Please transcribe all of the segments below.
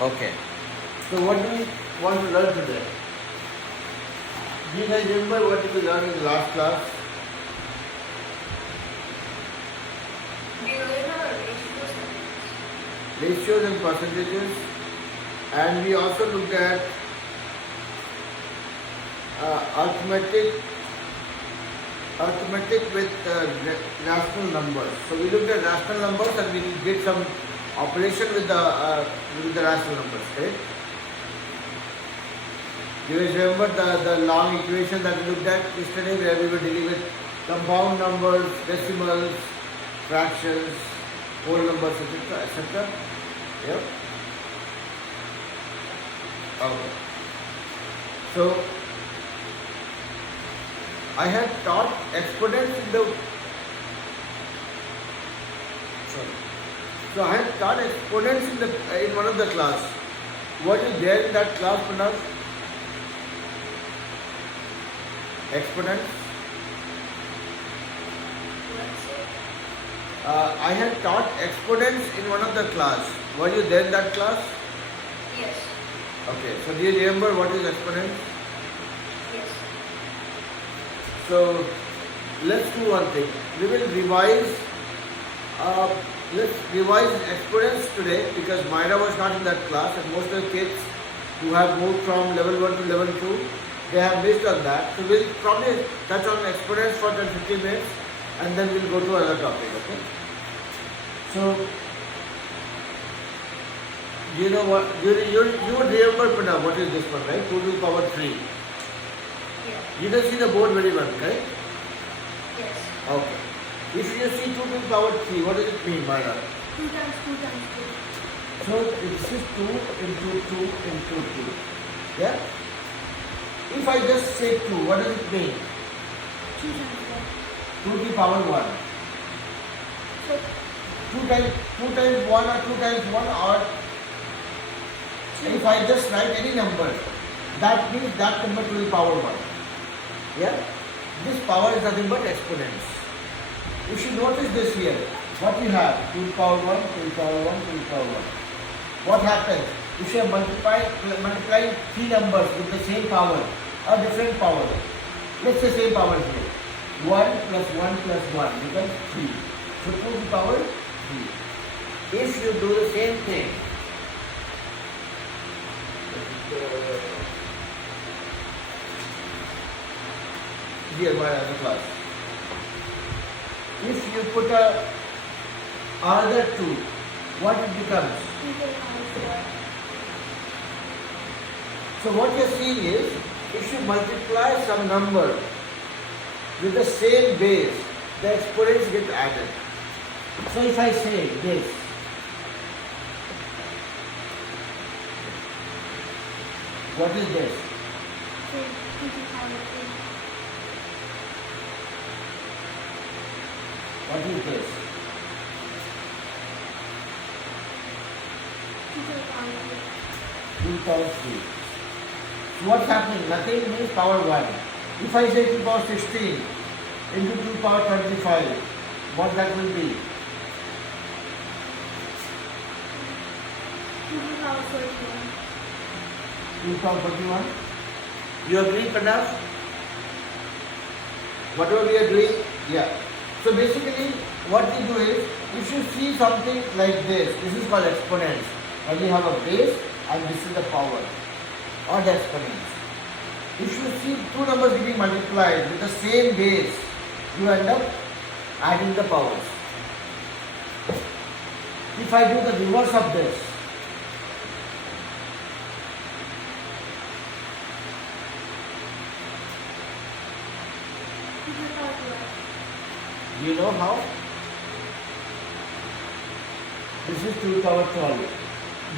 Okay. So what do we want to learn today? Do you guys remember what we learned in the last class? We learn our ratios Ratios and percentages, and we also looked at arithmetic with rational numbers. So we looked at rational numbers and we did some operation with the rational numbers, right? Do you guys remember the long equation that we looked at yesterday, where we were dealing with compound numbers, decimals, fractions, whole numbers, etc., etc.? Yep. Okay. So I had taught exponents in the So I had taught exponents in one of the class. What is there in that class, Pranav? Exponents. I had taught exponents in one of the class. Were you there in that class? Yes. Okay. So do you remember what is exponent? Yes. So let's do one thing. We will revise. Let's revise exponents today, because Myra was not in that class, and most of the kids who have moved from level 1 to level 2, they have missed on that. So we'll probably touch on exponents for 10-15 minutes, and then we'll go to another topic. Okay. So do you know what you would remember, Pranav, what is this one, right? 2 to the power 3. Yeah. You can see the board very well, right? Yes. Okay. If you see 2 to the power 3, what does it mean, Myra? 2 times 2 times 2. So this is 2 into 2 into 2. Yeah? If I just say 2, what does it mean? 2 times 2 to the power 1. 1. So 2 times 1 or 2 times 1, or if I just write any number, that means that number to the power 1. Yeah? This power is nothing but exponents. You should notice this here. What you have? 2 to the power 1, 2 to the power 1, 2 to the power 1. What happens? If you are multiplying 3 numbers with the same power or different power, let's say same power here. 1 plus 1 plus 1 becomes 3. So 2 to the power 3. If you do the same thing, here my other class. If you put another 2, what it becomes? 2 to the power 4. So what you are seeing is, if you multiply some number with the same base, the exponents get added. So if I say this, what is this? 2 to the power 3. What is this? 2 to the power 2 power 3. So what's happening? Nothing means power 1. If I say 2 power 16 into 2 power 25, what that will be? 3. 2 to the power 41. 2 power 41. You agree, Pranav? Whatever we are doing, yeah. So basically, what we do is, if you see something like this is called exponents, and you have a base, and this is the power, or the exponents. If you see two numbers getting multiplied with the same base, you end up adding the powers. If I do the reverse of this, do you know how? This is 2 power 12.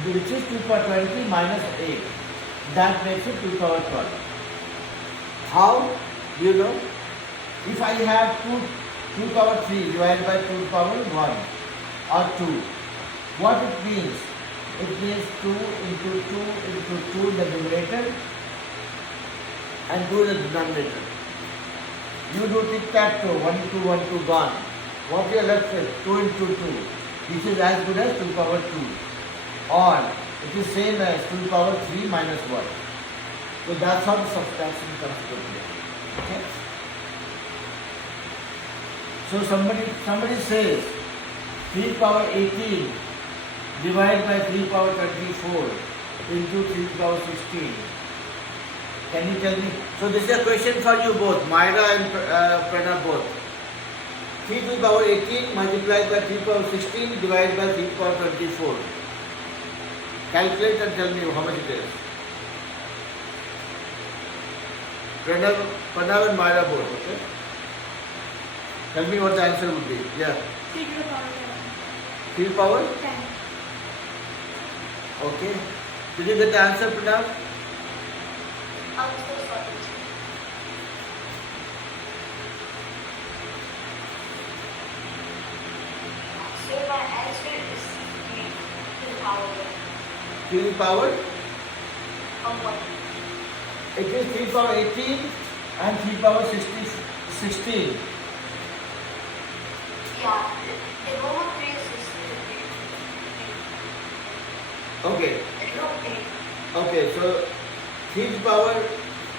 Which is 2 power 20 minus 8. That makes it 2 power 12. How? Do you know? If I have 2 power 3 divided by 2 power 1 or 2, what it means? It means 2 into 2 into 2 in the numerator and 2 in the denominator. You do tic-tac-toe, 1, 2, 1, 2 gone. What you are left with? 2 into 2. This is as good as 2 power 2. Or It is same as 2 to the power 3 minus 1. So that's how the subtraction comes to play. Okay? So somebody says 3 to the power 18 divided by 3 to the power 24 into 3 to the power 16. Can you tell me? So this is a question for you both, Myra and Pranav both. 3 to the power 18 multiplied by 3 to the power 16 divided by 3 to the power 24. Calculate and tell me how much it is. Pranav and Myra both, okay? Tell me what the answer would be. Yeah. 3 to the power 3 to the power? 10. Okay. Did you get the answer, Pranav? I'm so sorry. So my answer is 3 to the power 3 to the power? of 1. It is 3 to the power 18 and 3 to the power 16. Yeah, the Roman 3 is 3. Okay. It's not 3. Okay, so 3 to the power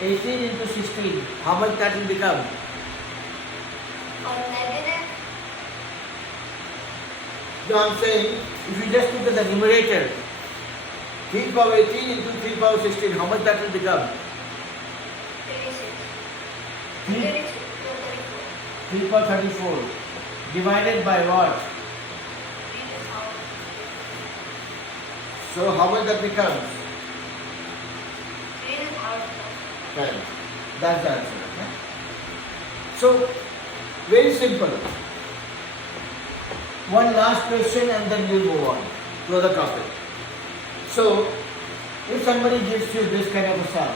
18 into 16, how much that will become? Or negative. No, I'm saying, if you just look at the numerator, 3 to the power 18 into 3 to the power 16, how much that will become? 36. 3 32. 34. to the power 34, divided by what? 3 to the power. So how much that becomes? 3 to the power 10. That's the answer. Okay? So, very simple. One last question and then we'll move on to other topic. So, if somebody gives you this kind of a sum,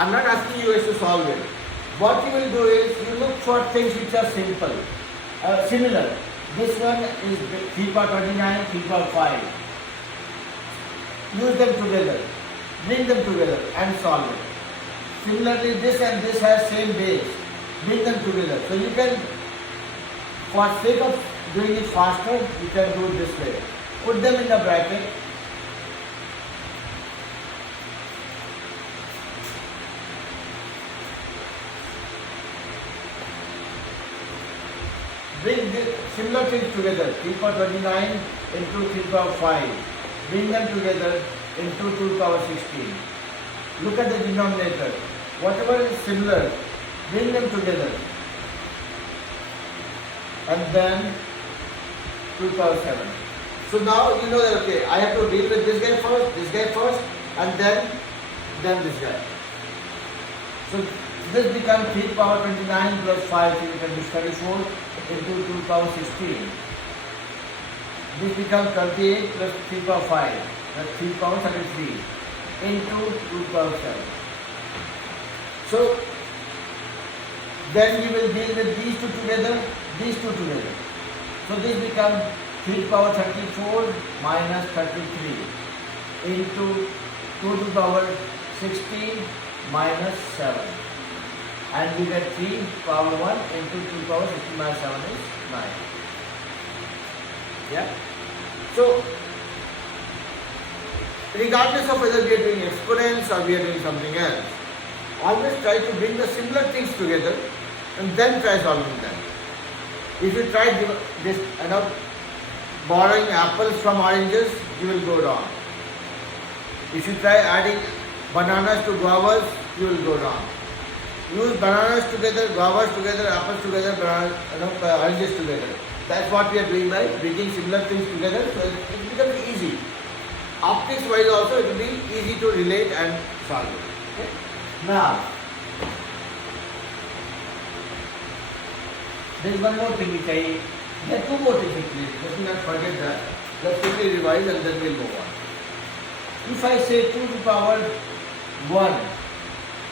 I'm not asking you guys to solve it. What you will do is you look for things which are simple, similar. This one is 3 to the power 29, 3 to the power 5. Use them together, bring them together and solve it. Similarly, this and this has same base. Bring them together. So you can, for sake of doing it faster, you can do it this way. Put them in the bracket. Bring the similar things together. 3 to the power 29 into 3 to the power 5. Bring them together into 2 to the power 16. Look at the denominator. Whatever is similar, bring them together. And then 2 to the power 7. So now you know that, okay, I have to deal with this guy first, and then this guy. So this becomes 3 to the power 29 plus 5, so you can do 34 into 2 to the power 16. This becomes 38 plus 3 to the power 5, that's 3 to the power 33 into 2 to the power 7. So then you will deal with these two together, these two together. So this becomes 3 to the power 34 minus 33 into 2 to the power 16 minus 7. And we get 3 to the power 1 into 2 to the power 16 minus 7 is 9. Yeah? So, regardless of whether we are doing exponents or we are doing something else, always try to bring the similar things together and then try solving them. If you try this, borrowing apples from oranges, you will go wrong. If you try adding bananas to guavas, you will go wrong. Use bananas together, guavas together, apples together, oranges together. That's what we are doing by bringing similar things together, so it becomes easy. Optics wise also it will be easy to relate and solve it. Okay? Now, there is one more thing which there are two more things actually. Let me not forget that. Let's quickly revise and then we'll move on. If I say 2 to the power 1,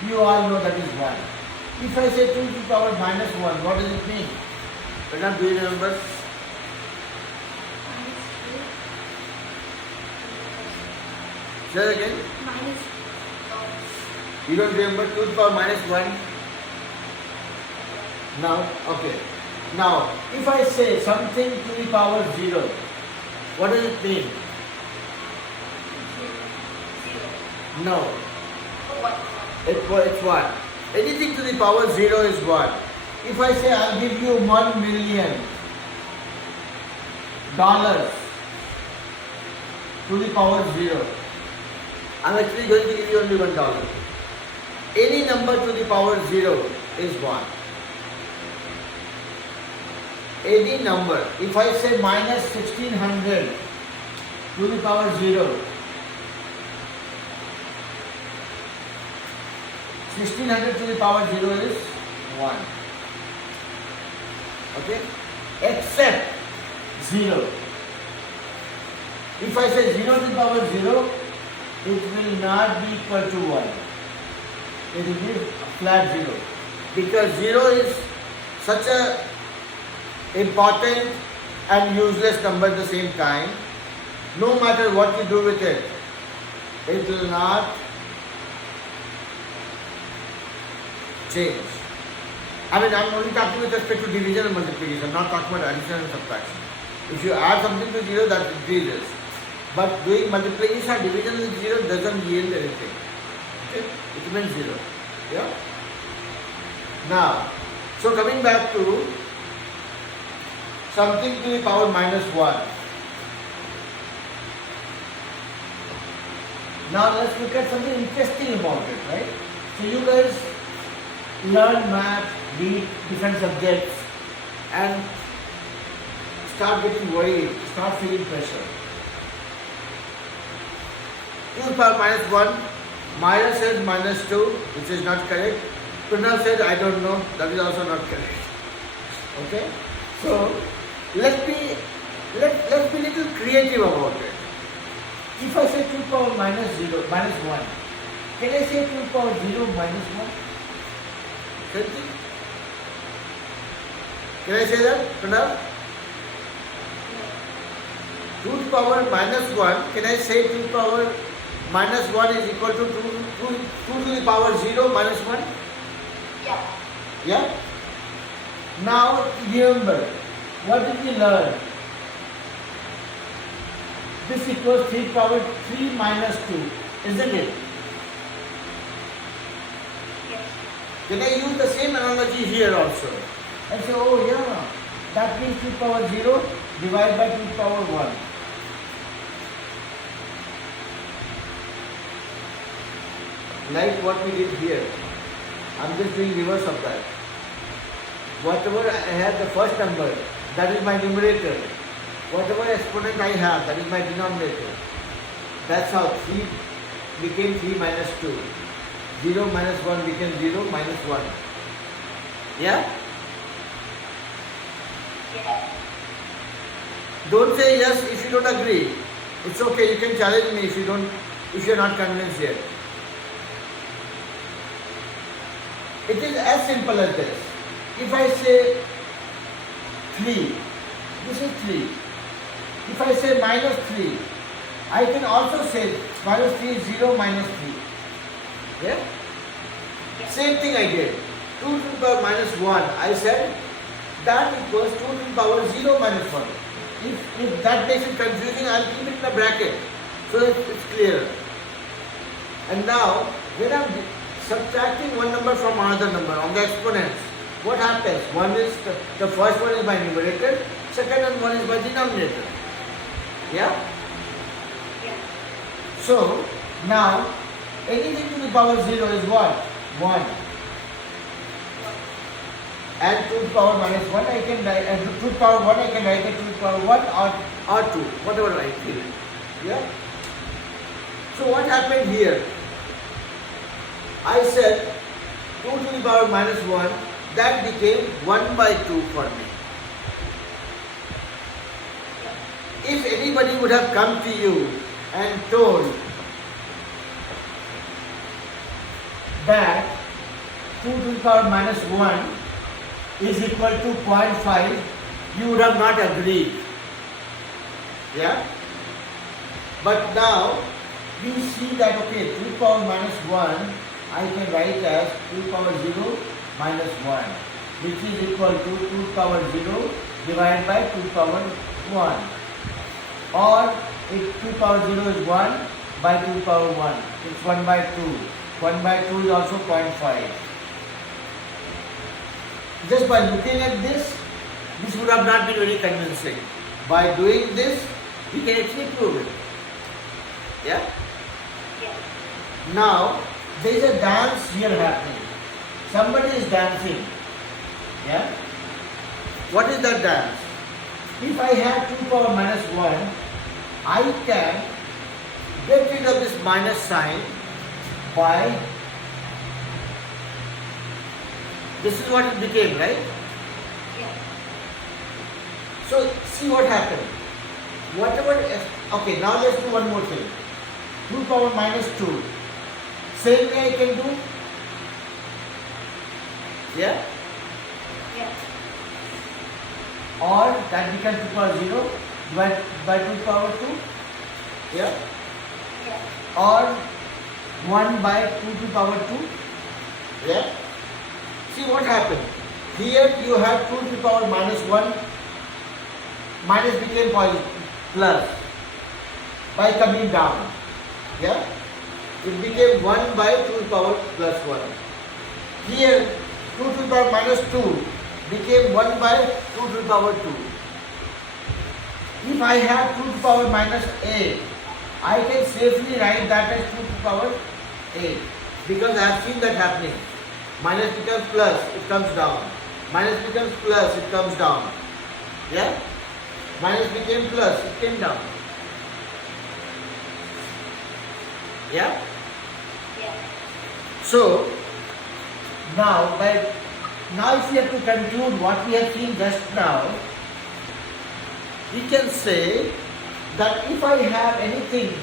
you all know that is 1. If I say 2 to the power minus 1, what does it mean? Pranav, do you remember? Minus 2. Say it again. Minus You don't remember 2 to the power minus 1? Now, okay. Now, if I say something to the power 0, what does it mean? 0. No, What? it's 1. Anything to the power 0 is 1. If I say I'll give you $1 million to the power 0, I'm actually going to give you only $1. Any number to the power 0 is 1. Any number, if I say minus 1600 to the power 0, 1600 to the power 0 is 1. Okay? Except 0. If I say 0 to the power 0, it will not be equal to 1. It will be a flat 0. Because 0 is such a important and useless number at the same time. No matter what you do with it, it will not change. I mean, I'm only talking with respect to division and multiplication. I'm not talking about addition and subtraction. If you add something to 0, that increases. But doing multiplication or division with 0 doesn't yield anything. Okay? It means 0. Yeah? Now, so coming back to something to the power minus 1. Now let's look at something interesting about it, right? So you guys learn math, read different subjects and start getting worried, start feeling pressure. 2 to the power minus 1, Maya says minus 2, which is not correct. Pranav said I don't know, that is also not correct. Okay? So let's be little creative about it. If I say 2 to the power minus 0, minus 1, can I say 2 to the power 0 minus 1? Same thing. Can I say that, Pranav? 2 to the power minus 1, can I say 2 to the power minus 1 is equal to 2 to the power 0 minus 1? Yeah. Yeah? Now remember, what did we learn? This equals 3 to the power 3 minus 2, isn't it? Yes. Can I use the same analogy here also? And say, oh yeah, that means 2 to the power 0 divided by 2 to the power 1. Like what we did here. I'm just doing reverse of that. Whatever I have the first number, that is my numerator. Whatever exponent I have, that is my denominator. That's how 3 became 3 minus 2. 0 minus 1 became 0 minus 1. Yeah? Yeah. Don't say yes if you don't agree. It's okay, you can challenge me if you're not convinced yet. It is as simple as this. If I say 3, this is 3. If I say minus 3, I can also say minus 3 is 0 minus 3. Yeah? Same thing I did. 2 to the power minus 1, I said that equals 2 to the power 0 minus 1. If that makes it confusing, I'll keep it in a bracket so that it's clear. And now, when I'm subtracting one number from another number on the exponents, what happens? One is the first one is my numerator, second one is my denominator. Yeah? Yeah. So now anything to the power 0 is what? 1. And 2 to the power minus 1 I can write, and 2 to the power 1 I can write it 2 to the power 1 or 2, whatever I feel. Yeah? So what happened here? I said 2 to the power minus 1, that became 1 by 2 for me. If anybody would have come to you and told that 2 to the power minus 1 is equal to 0.5, you would have not agreed. Yeah? But now we see that okay, 2 power minus 1 I can write as 2 power 0 minus 1, which is equal to 2 power 0 divided by 2 power 1. Or if 2 power 0 is 1 by 2 power 1, it's 1 by 2. 1 by 2 is also 0.5. Just by looking at this would have not been very convincing. By doing this, we can actually prove it. Yeah? Yes. Now, there is a dance here happening. Somebody is dancing. Yeah? What is that dance? If I have 2 power minus 1, I can get rid of this minus sign by, this is what it became, right? Yes. So, see what happened. Whatever, okay, now let's do one more thing. 2 power minus 2. Same way I can do. Yeah? Yes. Or that becomes 2 power 0 divided by 2 power 2. Yeah? Yes. Or 1 by 2 to power 2. Yeah? See what happened. Here you have 2 to the power minus 1. Minus became plus by coming down. Yeah? It became 1 by 2 to the power plus 1. Here 2 to the power minus 2 became 1 by 2 to the power 2. If I have 2 to the power minus 8, I can safely write that as 2 to the power 8 because I have seen that happening. Minus becomes plus, it comes down. Minus becomes plus, it comes down. Yeah? Minus became plus, it came down. Yeah? Yes. So, now if we have to conclude what we have seen just now, we can say that if I have anything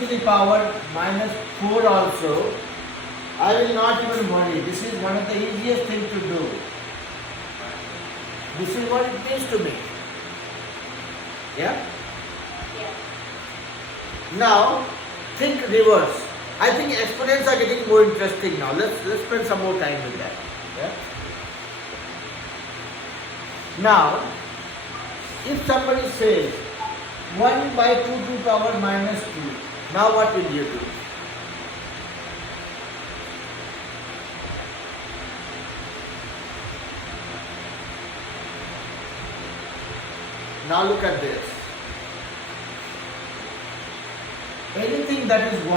to the power minus 4 also, I will not even worry. This is one of the easiest things to do. This is what it means to me. Yeah? Yes. Now, think reverse. I think exponents are getting more interesting now. Let's spend some more time with that. Yeah? Now, if somebody says 1 by 2 to the power minus 2, now what will you do? Now look at this. Anything that is 1,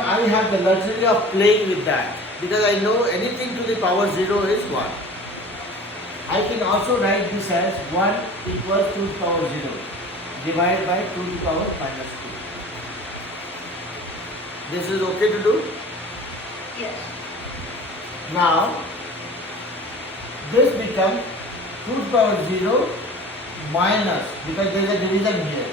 I have the luxury of playing with that because I know anything to the power 0 is 1. I can also write this as 1 equals 2 to the power 0 divided by 2 to the power minus 2. This is okay to do? Yes. Now, this becomes 2 to the power 0 minus, because there is a division here.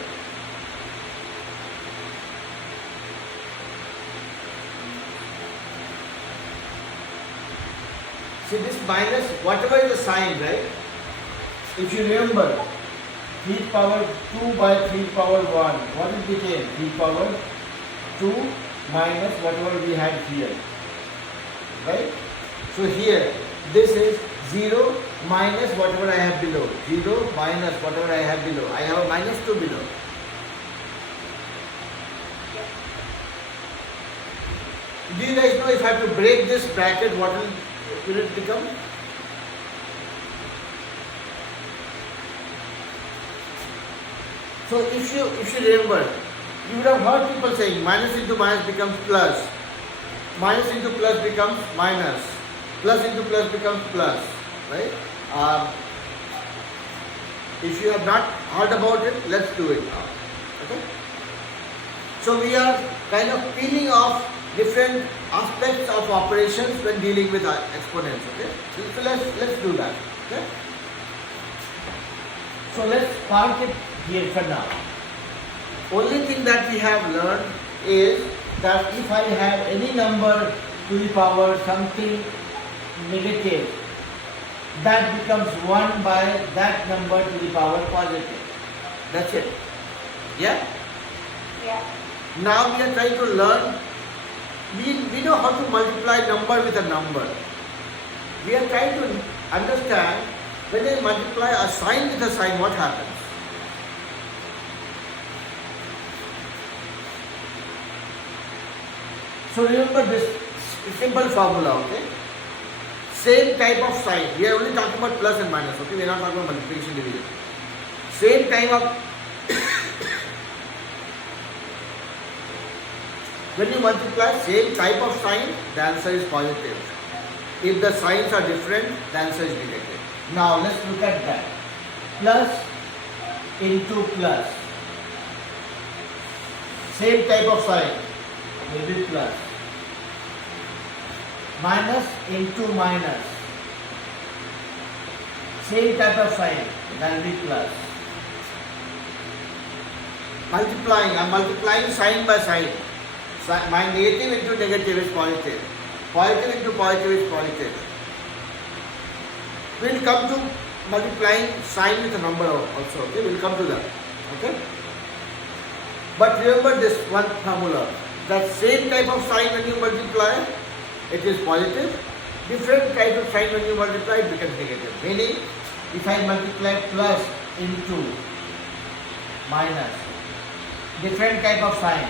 See this minus, whatever is the sign, right? If you remember, 3 power 2 by 3 power 1, what it became? 3 power 2 minus whatever we had here. Right? So here, this is 0 minus whatever I have below. 0 minus whatever I have below. I have a minus 2 below. Do you guys know if I have to break this bracket, what will it become? So if you remember, you would have heard people saying minus into minus becomes plus, minus into plus becomes minus, plus into plus becomes plus, right? If you have not heard about it, let's do it now. Okay? So we are kind of peeling off different aspects of operations when dealing with exponents. Okay? So let's do that. Okay? So let's park it here for now. Only thing that we have learned is that if I have any number to the power something negative, that becomes 1 by that number to the power positive. That's it. Yeah? Yeah. Now we are trying to learn, we know how to multiply number with a number. We are trying to understand when they multiply a sign with a sign, what happens? So remember this simple formula, okay? Same type of sign. We are only talking about plus and minus, okay? We are not talking about multiplication division. Same type of when you multiply same type of sign, the answer is positive. If the signs are different, the answer is negative. Now let's look at that. Plus into plus. Same type of sign will be plus. Minus into minus. Same type of sign, that will be plus. Multiplying, I am multiplying sign by sign. My negative into negative is positive. Positive into positive is positive. We will come to multiplying sign with a number also. Okay, we will come to that. Okay. But remember this one formula. That same type of sign when you multiply, it is positive. Different type of sign when you multiply, it becomes negative. Meaning, if I multiply plus into minus, different type of sign,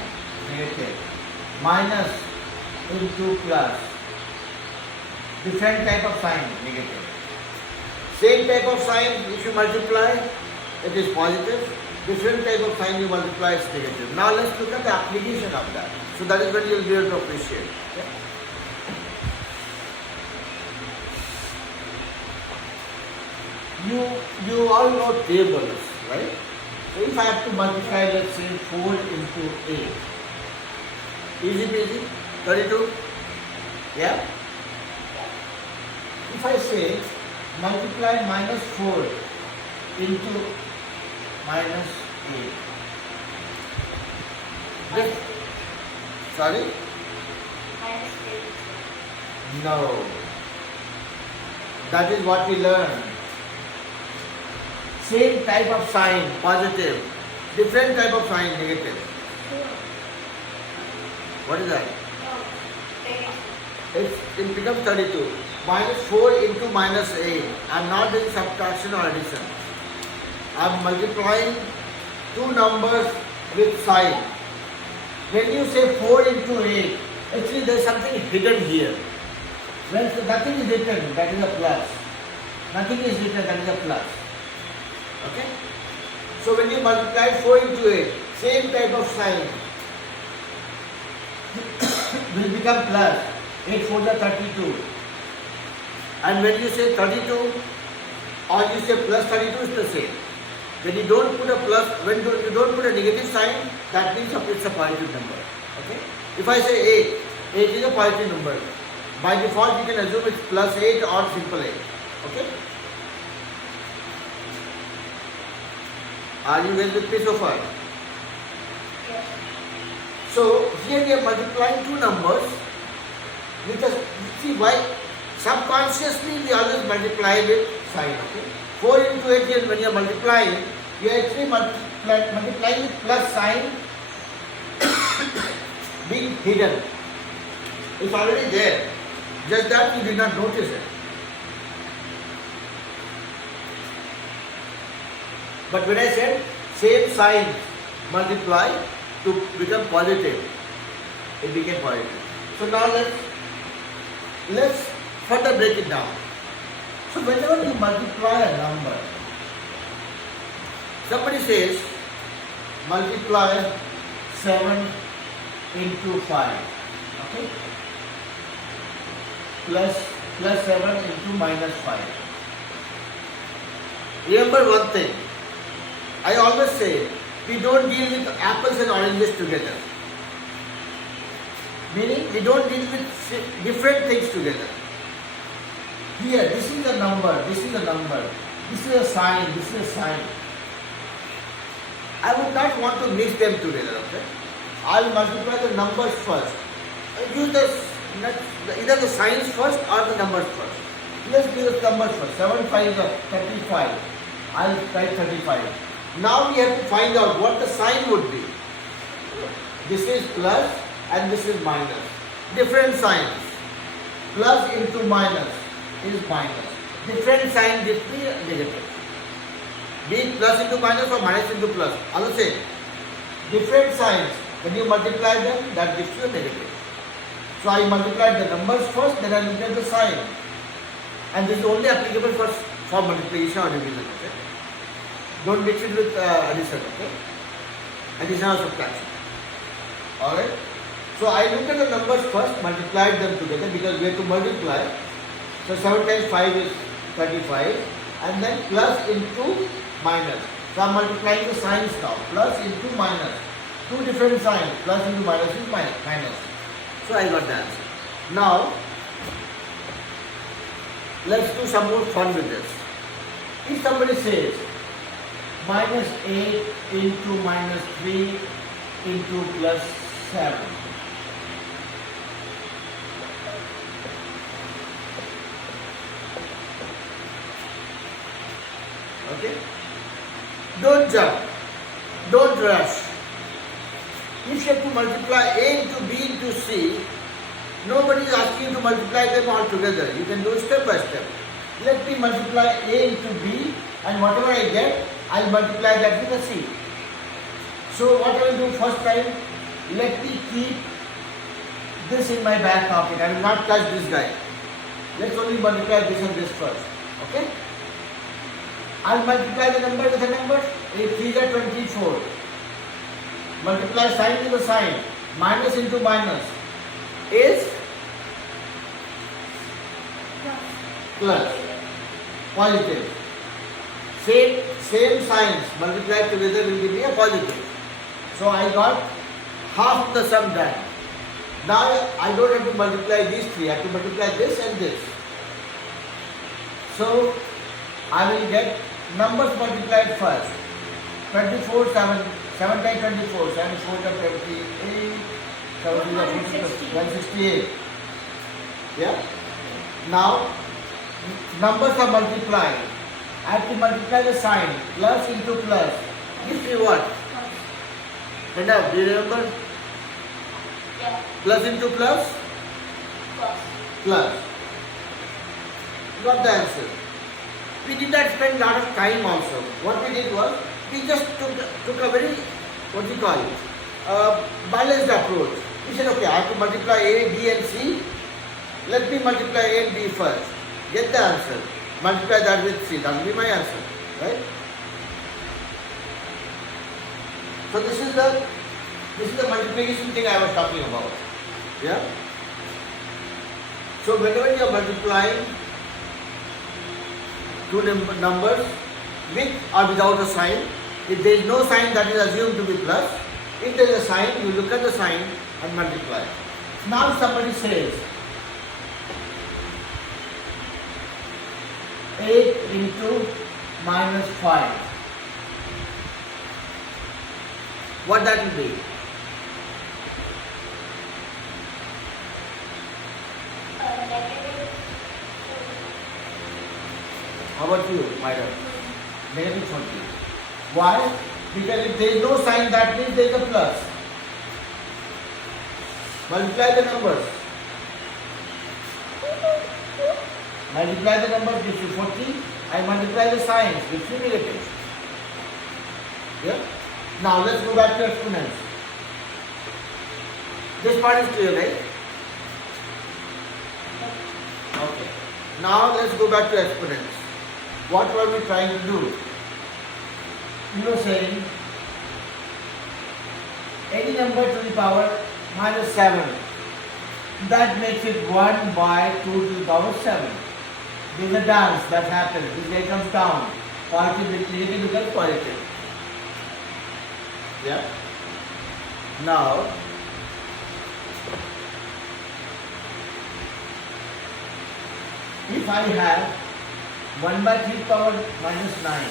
negative. Minus into plus, different type of sign, negative. Same type of sign, if you multiply, it is positive. Different type of sign you multiply, is negative. Now let's look at the application of that. So that is when you will be able to appreciate. Okay? You all know tables, right? So if I have to multiply, let's say 4 into 8. Easy peasy, 32. Yeah? If I say multiply minus 4 into minus 8. This, sorry? Minus 8. No. That is what we learned. Same type of sign, positive. Different type of sign, negative. What is that? It becomes 32. Minus 4 into minus 8. I am not doing subtraction or addition. I am multiplying two numbers with sign. When you say 4 into 8, actually there is something hidden here. When nothing is written, that is a plus. Nothing is written, that is a plus. Okay? So when you multiply 4 into 8, same type of sign will become plus. 8 4 is 32. And when you say 32 or you say plus 32 is the same. When you don't put a plus, when you don't put a negative sign, that means it's a positive number. Okay? If I say 8, 8 is a positive number. By default, you can assume it's plus 8 or simple 8. Okay? Are you well with me so far? Yes. So here we are multiplying two numbers with a, see why subconsciously we always multiply with sign. Okay? 4 into 8 is when you are multiplying, you are actually multiplying with plus sign being hidden. It's already there. Just that you did not notice it. But when I said same sign multiply to become positive, it became positive. So now let's further break it down. So whenever you multiply a number, somebody says multiply 7 into 5. Okay? Plus 7 into minus 5. Remember one thing. I always say, we don't deal with apples and oranges together. Meaning, we don't deal with different things together. Here, this is a number, this is a number, this is a sign, this is a sign. I would not want to mix them together, okay? I will multiply the numbers first. I use the either the signs first or the numbers first. Let's do the numbers first. 7 5 are 35. I'll write 35. Now we have to find out what the sign would be. This is plus and this is minus. Different signs. Plus into minus is minus. Different sign gives me negative. Be it plus into minus or minus into plus. All the same. Different signs. When you multiply them, that gives you a negative. So I multiplied the numbers first, then I looked at the sign. And this is only applicable for multiplication or division. Okay? Don't mix it with addition. Okay? Addition or subtraction. Alright? So I looked at the numbers first, multiplied them together because we have to multiply. So 7 times 5 is 35 and then plus into minus. So I am multiplying the signs now. Plus into minus. Two different signs. Plus into minus is minus. So I got the answer. Now, let's do some more fun with this. If somebody says minus 8 into minus 3 into plus 7. Okay? Don't jump. Don't rush. If you have to multiply A into B into C, nobody is asking you to multiply them all together. You can do it step by step. Let me multiply A into B and whatever I get, I'll multiply that with a C. So what I will do first time, let me keep this in my back pocket. I will not touch this guy. Let's only multiply this and this first. Okay? I'll multiply the number with a number. 8 3 are 24. Multiply sign to the sign. Minus into minus is plus. Positive. Same signs multiplied together will give me a positive. So I got half the sum done. Now I don't have to multiply these three. I have to multiply this and this. So I will get numbers multiplied first. 24, 7 times 24, 7 4 times 28, 7 168. Yeah? Now, numbers are multiplied. I have to multiply the sign. Plus into plus. Gives me what? Pranav, do you remember? Yeah. Plus into plus? Plus. Plus. Got the answer. We did not spend a lot of time also. What we did was, we just took a very, what do you call it, balanced approach. We said, okay, I have to multiply A, B and C. Let me multiply A and B first. Get the answer. Multiply that with C. That will be my answer. Right? So this is the multiplication thing I was talking about. Yeah? So whenever you are multiplying two numbers with or without a sign, if there is no sign, that is assumed to be plus. If there is a sign, you look at the sign and multiply. Now somebody says 8 into minus 5. What that will be? Negative. How about you, Myra? Negative 20. Why? Because if there is no sign, that means there is a plus. Multiply the numbers. Multiply the numbers gives you 40. I multiply the signs gives you negative. Yeah? Now let's go back to exponents. This part is clear, right? Okay. Now let's go back to exponents. What were we trying to do? You were saying any number to the power minus 7. That makes it 1 by 2 to the power 7. This is a dance that happens. This guy comes down. Positive, negative becomes positive. Yeah? Now, if I have 1 by 3 power minus 9,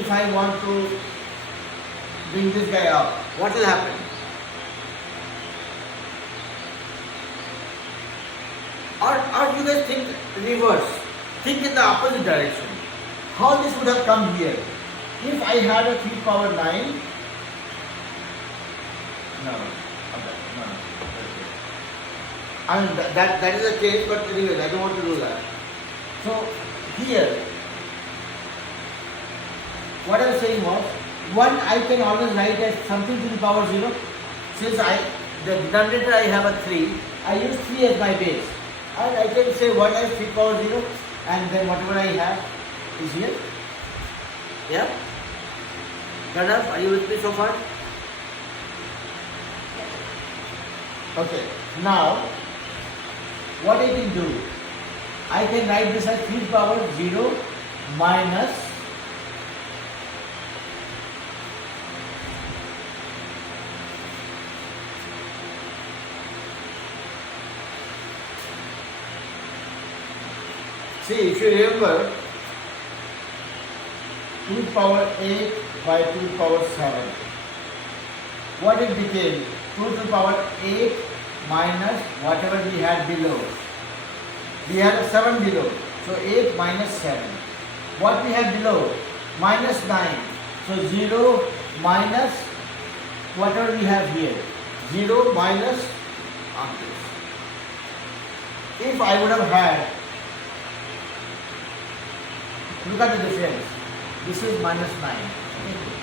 if I want to bring this guy up, what will happen? Or you guys think reverse, think in the opposite direction. How this would have come here? If I had a 3 power 9, no, okay, no, okay. I mean that is the case, but anyway, I don't want to do that. So here, what I was saying was, 1 I can always write as something to the power 0. Since the denominator I have a 3, I use 3 as my base. And I can say 1 as 3 power 0, and then whatever I have is here. Yeah? Pranav, are you with me so far? Okay. Now, what I can do, I can write this as 3 power 0 minus see, if you remember, 2 power 8 by 2 power 7. What it became? 2 to the power 8 minus whatever we had below. We had a 7 below. So 8 minus 7. What we had below? Minus 9. So 0 minus whatever we have here. 0 minus on this. If I would have had, look at the difference. This is minus 9.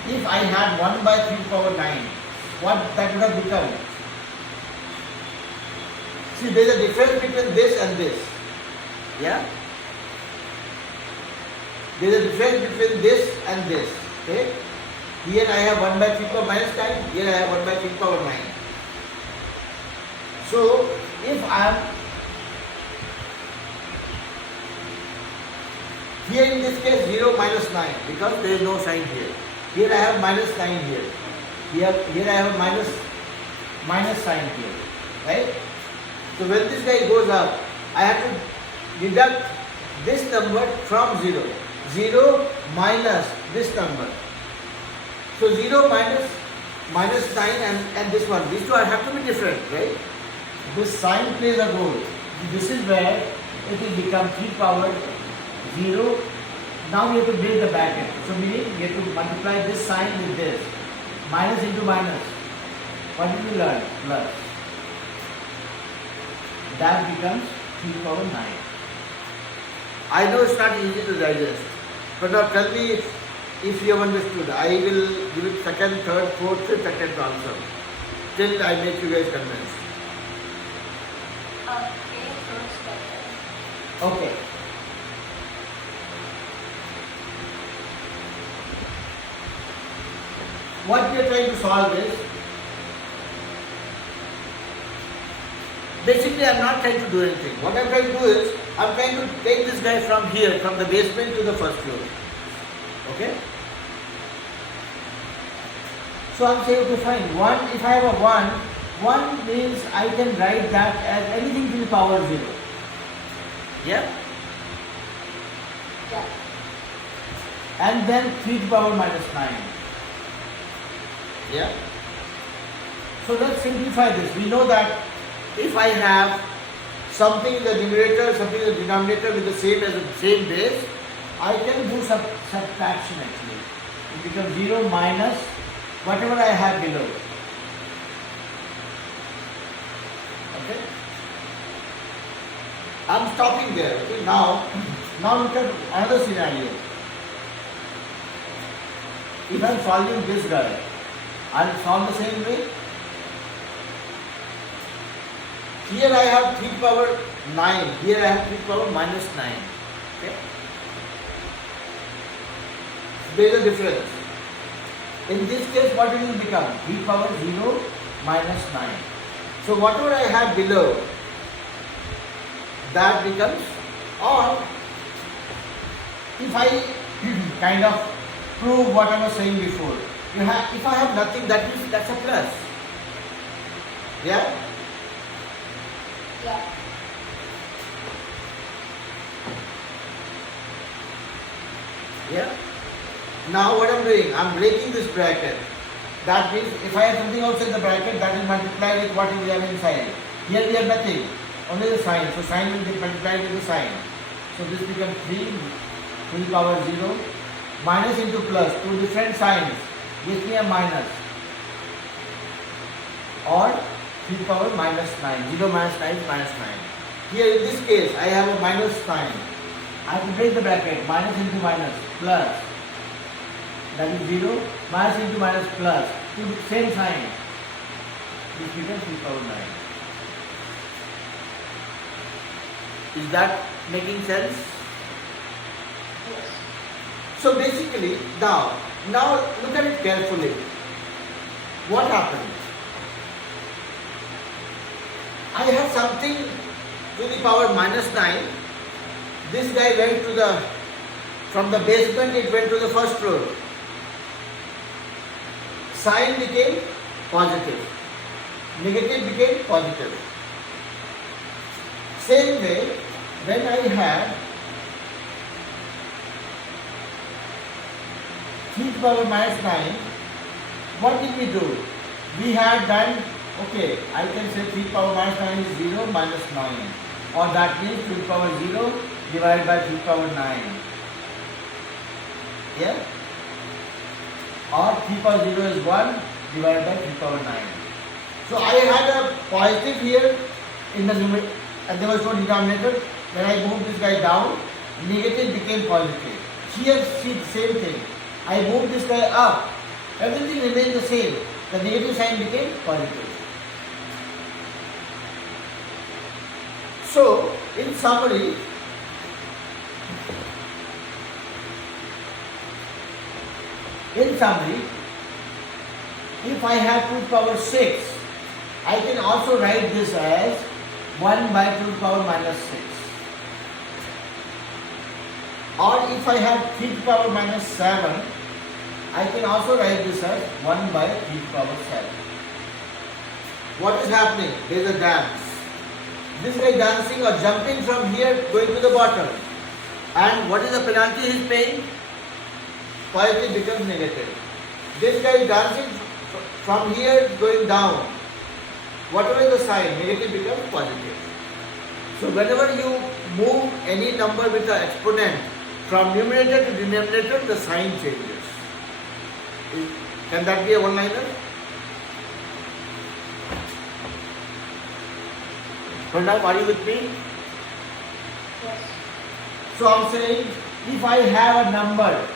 If I had 1 by 3 power 9, what that would have become? See, there is a difference between this and this. Yeah? There is a difference between this and this. Okay? Here I have 1 by 3 power minus 9. Here I have 1 by 3 power 9. So, if I am here in this case 0 minus 9, because there is no sign here. Here I have minus 9 here. Here I have a minus sign here. Right? So when this guy goes up, I have to deduct this number from 0. 0 minus this number. So 0 minus 9 and this one. These two have to be different, right? This sign plays a role. This is where it will become 3 power 0. Now we have to build the bracket. So meaning we have to multiply this sign with this. Minus into minus. What did we learn? Plus. That becomes 3 power 9. I know it's not easy to digest. But now tell me if you have understood. I will give it second, third, fourth, fifth attempt also. Till I make you guys convinced. Okay. What we are trying to solve is, basically I am not trying to do anything. What I am trying to do is, I am trying to take this guy from here, from the basement to the first floor. Okay? So I am saying, okay fine, 1, if I have a 1 means I can write that as anything to the power 0. Yeah? Yeah. And then 3 to the power minus 9. Yeah. So let's simplify this. We know that if I have something in the numerator, something in the denominator with the same base, I can do subtraction actually. It becomes 0 minus whatever I have below. Okay. I'm stopping there. Okay. Now look at another scenario. If I'm solving this guy, I'll solve the same way. Here I have 3 power 9. Here I have 3 power minus 9. Okay? There is a difference. In this case, what it will become? 3 power 0 minus 9. So whatever I have below, that becomes, or if I kind of prove what I was saying before, if I have nothing, that's a plus. Yeah? Yeah. Yeah? Now what I'm doing, I'm breaking this bracket. That means if I have something outside the bracket, that is multiplied with what we have inside. Here we have nothing, only the sign. So sign will be multiplied with the sign. So this becomes 3 to the power 0. Minus into plus, two different signs gives me a minus. Or 3 power minus 9. 0 minus 9 is minus 9. Here in this case, I have a minus sign. I have to break the bracket. Minus into minus plus. That is 0. Minus into minus plus. Two same sign. This becomes 3 power 9. Is that making sense? Yes. So basically, now look at it carefully. What happened? I have something to the power minus 9. This guy went to from the basement, it went to the first floor. Sign became positive. Negative became positive. Same way, when I had 3 to the power minus 9, what did we do? We had done, okay, I can say 3 to the power minus 9 is 0 minus 9. Or that means 3 to the power 0 divided by 3 to the power 9. Yeah? Or 3 to the power 0 is 1 divided by 3 to the power 9. So I had a positive here in the numerator and there was no denominator. When I moved this guy down, negative became positive. Here see the same thing. I moved this guy up. Everything remained the same. The negative sign became positive. So, in summary, if I have 2 to the power 6, I can also write this as 1 by 2 to the power minus 6. Or if I have 3 to the power minus 7, I can also write this as 1 by 3 to the power 7. What is happening? There is a dance. This guy dancing or jumping from here going to the bottom. And what is the penalty he is paying? Positive becomes negative. This guy is dancing from here going down. Whatever is the sign, negative becomes positive. So whenever you move any number with the exponent from numerator to denominator, the sign changes. Can that be a one-liner? Pranav, are you with me? Yes. So I'm saying, if I have a number,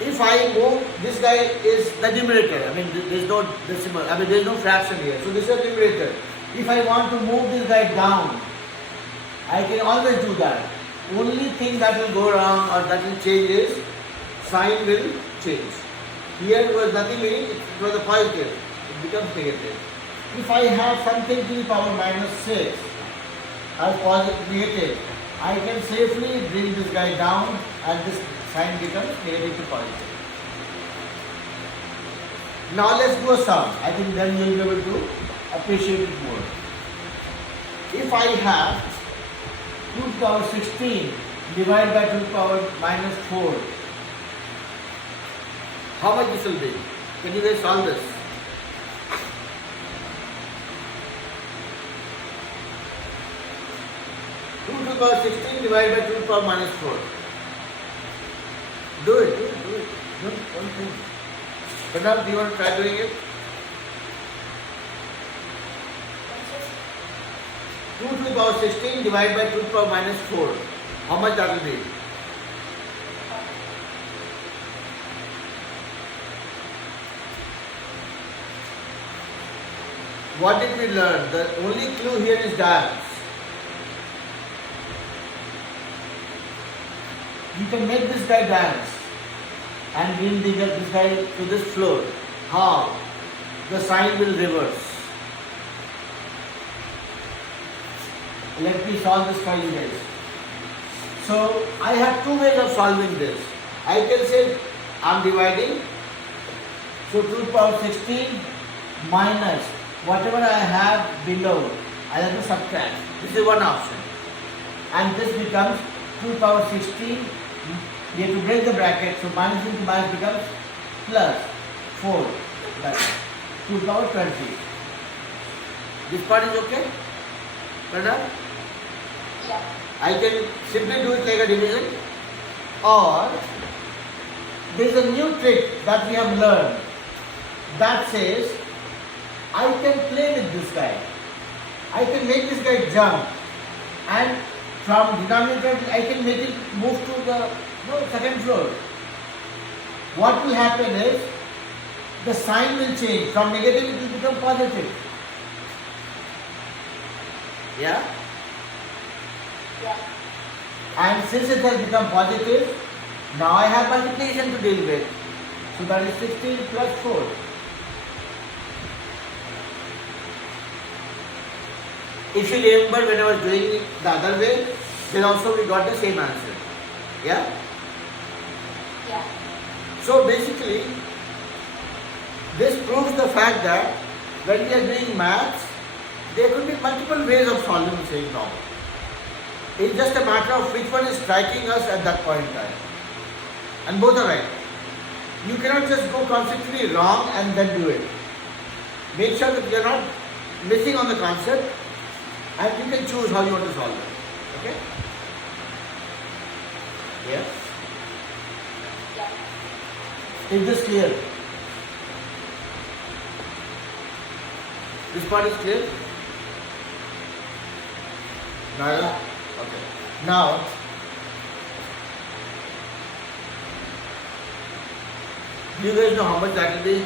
if I move, this guy is the numerator. I mean, there is no decimal. I mean, there is no fraction here. So this is the numerator. If I want to move this guy down, I can always do that. Only thing that will go wrong or that will change is sign will change. Here was nothing meaning, it was a positive. It becomes negative. If I have something to the power minus 6 as positive negative, I can safely bring this guy down and this sign becomes negative to positive. Now let's do a sum. I think then you will be able to appreciate it more. If I have 2 to the power 16 divided by 2 to the power minus 4, how much this will be? Can you guys solve this? 2 to the power 16 divided by 2 to the power minus 4. Do it. Don't think. Pranav, do you want to try doing it? 2 to the power 16 divided by 2 to the power minus 4. How much that will be? What did we learn? The only clue here is dance. You can make this guy dance and bring this guy to this floor. How? The sign will reverse. Let me solve this for you guys. So I have two ways of solving this. I can say I am dividing. So 2 to the power 16 minus whatever I have below, I have to subtract. This is one option. And this becomes 2 to the power 16. We have to break the bracket, so minus into minus becomes plus 4, that's 2 to the power 20. This part is okay? Pranav? Yeah. I can simply do it like a division, or there is a new trick that we have learned that says I can play with this guy. I can make this guy jump, and from denominator I can make it move to the second floor. What will happen is the sign will change. From negative it will become positive. Yeah? Yeah. And since it has become positive, now I have multiplication to deal with. So that is 16 plus 4. If you remember when I was doing it the other way, then also we got the same answer. Yeah? Yeah. So basically, this proves the fact that when we are doing maths, there could be multiple ways of solving the same problem. It's just a matter of which one is striking us at that point in time. And both are right. You cannot just go conceptually wrong and then do it. Make sure that you are not missing on the concept, and you can choose how you want to solve it. Okay? Yes? Yeah. Is this clear? This part is clear? Nara? Yeah. Okay. Now, do you guys know how much that will be?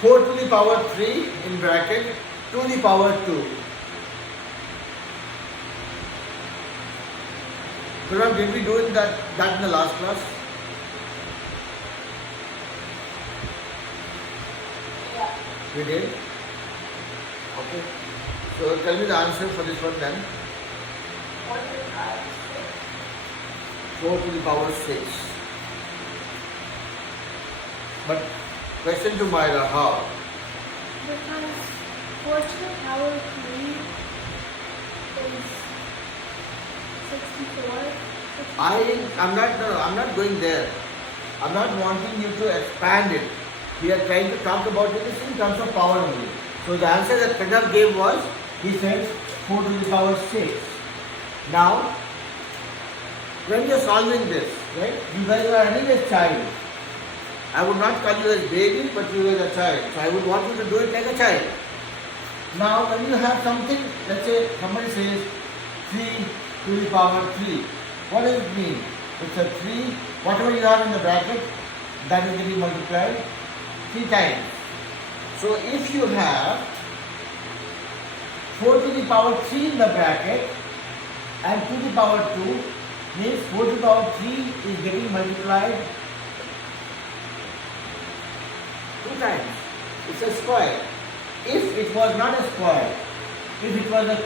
4 to the power 3 in bracket 2 to the power 2. Pranav, did we do that in the last class? Yeah. We did? Okay. So tell me the answer for this one then. 4 to the power 6. But question to Myra, how? Because 4 to the power 3 is 64. I'm not going there. I'm not wanting you to expand it. We are trying to talk about this in terms of power only. So the answer that Pranav gave was, he said 4 to the power 6. Now, when you are solving this, right, you guys are anyway child. I would not call you as baby, but you as a child. So I would want you to do it like a child. Now, when you have something, let's say somebody says 3 to the power 3. What does it mean? It's a 3, whatever you have in the bracket, that is getting multiplied 3 times. So if you have 4 to the power 3 in the bracket and 2 to the power 2, means 4 to the power 3 is getting multiplied 2 times. It's a square. If it was not a square, if it was a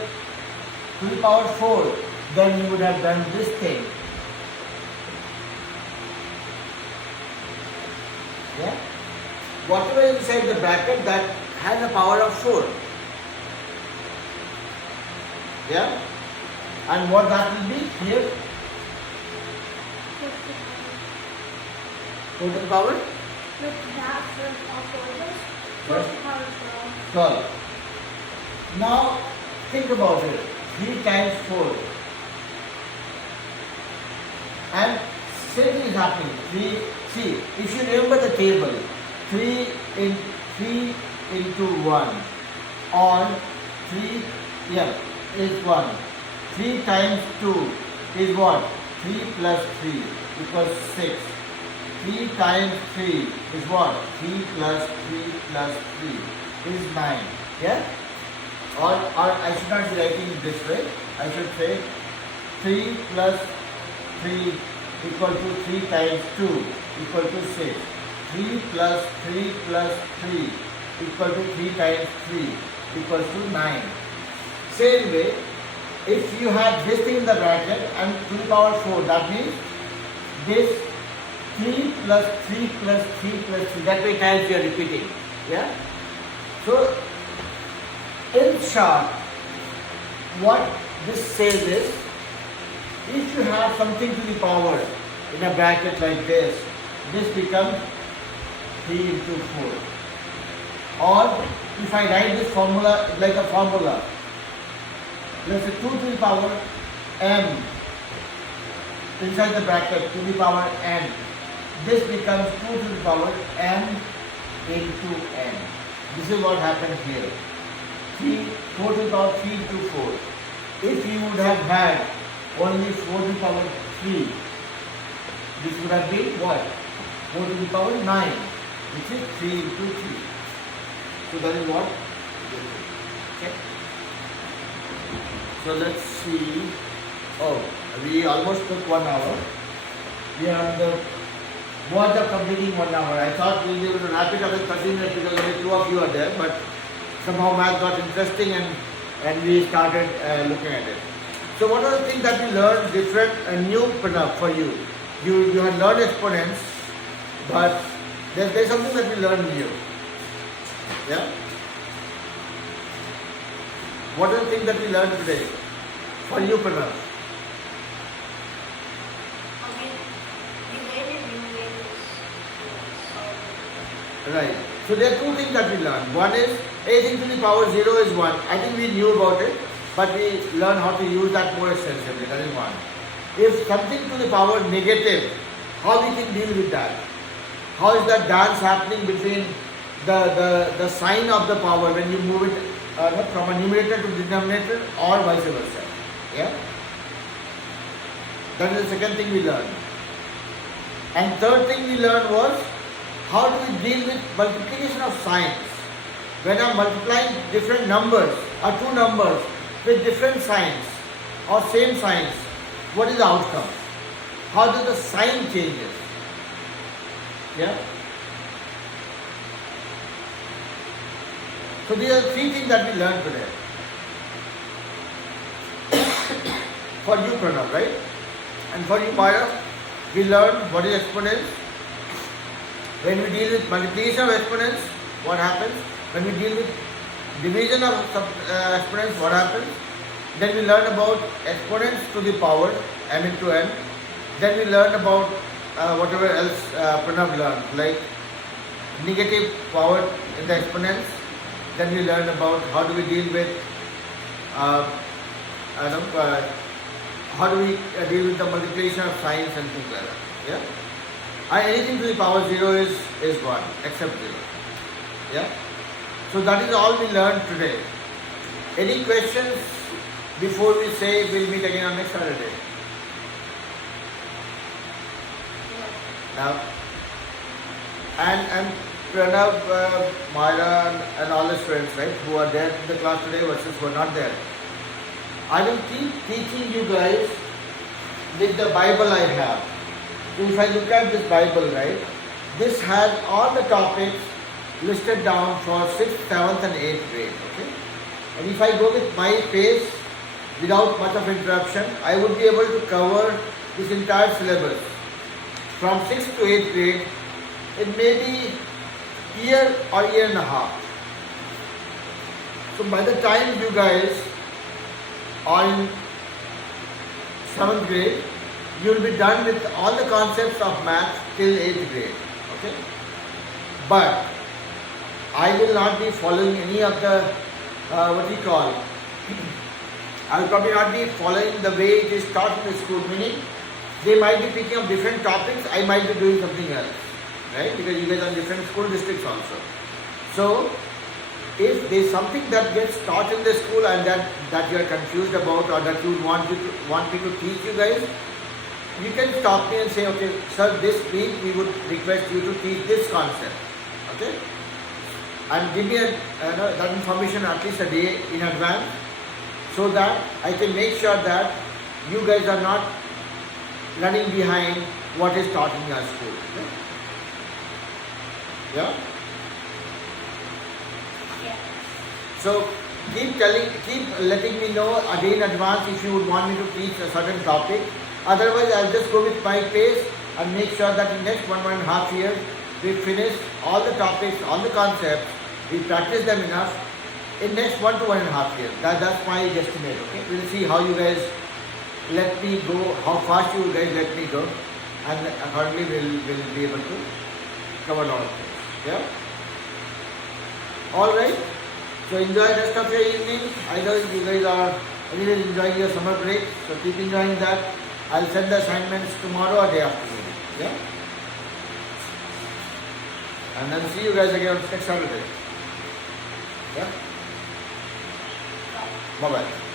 to the power 4, then you would have done this thing. Yeah? Whatever is inside the bracket that has a power of 4. Yeah? And what that will be here? 4 to the power? With that for all four of us, 4 to the power 12. 12. Now think about it. 3 times 4. And same thing is happening. 3, see, if you remember the table, 3 into 1 or 3, is 1. 3 times 2 is what? 3 plus 3 equals 6. 3 times 3 is what? 3 plus 3 plus 3 is 9. Yeah? Or I should not be writing it this way. I should say 3 plus 3 equal to 3 times 2 equal to 6. 3 plus 3 plus 3 equal to 3 times 3 equals to 9. Same way, if you have this thing in the bracket and to the power 4, that means this 3 plus 3 plus 3 plus 3, that way times you are repeating. Yeah? So, in short, what this says is, if you have something to the power in a bracket like this, this becomes 3 into 4. Or if I write this formula like a formula, let's say 2 to the power m inside the bracket to the power n. This becomes 2 to the power m into n. This is what happened here. 4 to the power 3 into 4. If you would have had only 4 to the power 3, this would have been what? 4 to the power 9, which is 3 into 3. So that is what? Okay. So let's see. Oh, we almost took 1 hour. We are on the verge of completing 1 hour. I thought we'll be able to wrap it up in 30 minutes because only 2 of you are there, but somehow math got interesting and we started looking at it. So what are the things that we learned different and new for you? You had learned exponents, but there's something that we learned new. Yeah? What are the things that we learned today? For you, Pranav. I mean, we made a new way to solve. Right. So there are 2 things that we learned. One is anything to the power 0 is 1. I think we knew about it, but we learned how to use that more extensively. That is one. If something to the power negative, how we can deal with that? How is that dance happening between the sign of the power when you move it from a numerator to denominator or vice versa? Yeah? That is the second thing we learned. And third thing we learned was how do we deal with multiplication of signs? When I'm multiplying different numbers or 2 numbers with different signs or same signs, what is the outcome? How does the sign changes? Yeah? So these are 3 things that we learned today. For you, Pranav, right? And for you, Maya, we learned what is exponents. When we deal with multiplication of exponents, what happens? When we deal with division of exponents, what happens? Then we learn about exponents to the power m into n. Then we learn about whatever else Pranav learned, like negative power in the exponents. Then we learn about how do we deal with how do we deal with the multiplication of signs and things like that. Yeah. And anything to the power 0 is 1 except 0. Yeah. So that is all we learned today. Any questions before we say we'll meet again on next Saturday? Now, and Pranav, Myra and all the students, right, who are there in the class today versus who are not there. I will keep teaching you guys with the Bible I have. So if I look at this Bible, right, this has all the topics listed down for 6th, 7th and 8th grade, okay? And if I go with my pace without much of interruption, I would be able to cover this entire syllabus from 6th to 8th grade in maybe year or year and a half. So by the time you guys are in 7th grade, you will be done with all the concepts of math till 8th grade. Okay? But I will not be following any of the what we call I will probably not be following the way it is taught in the school, meaning they might be picking up different topics, I might be doing something else, right? Because you guys are in different school districts also. So if there is something that gets taught in the school and that you are confused about or that you want me to teach you guys, you can stop me and say, okay, sir, this week we would request you to teach this concept. Okay? And give me that information at least a day in advance so that I can make sure that you guys are not running behind what is taught in your school. Okay? Yeah? Yeah. So keep letting me know a day in advance if you would want me to teach a certain topic. Otherwise, I'll just go with my pace and make sure that in the next 1.5 years, we finish all the topics, all the concepts, we practice them enough in next 1 to 1.5 years. That's my guesstimate. Okay, we'll see how you guys let me go, how fast you guys let me go, and accordingly we'll be able to cover a lot of things. Yeah. All right. So enjoy the rest of your evening. I know you guys are really enjoying your summer break, so keep enjoying that. I'll send the assignments tomorrow or day after. Yeah. And then see you guys again next Saturday. Yeah. Bye bye.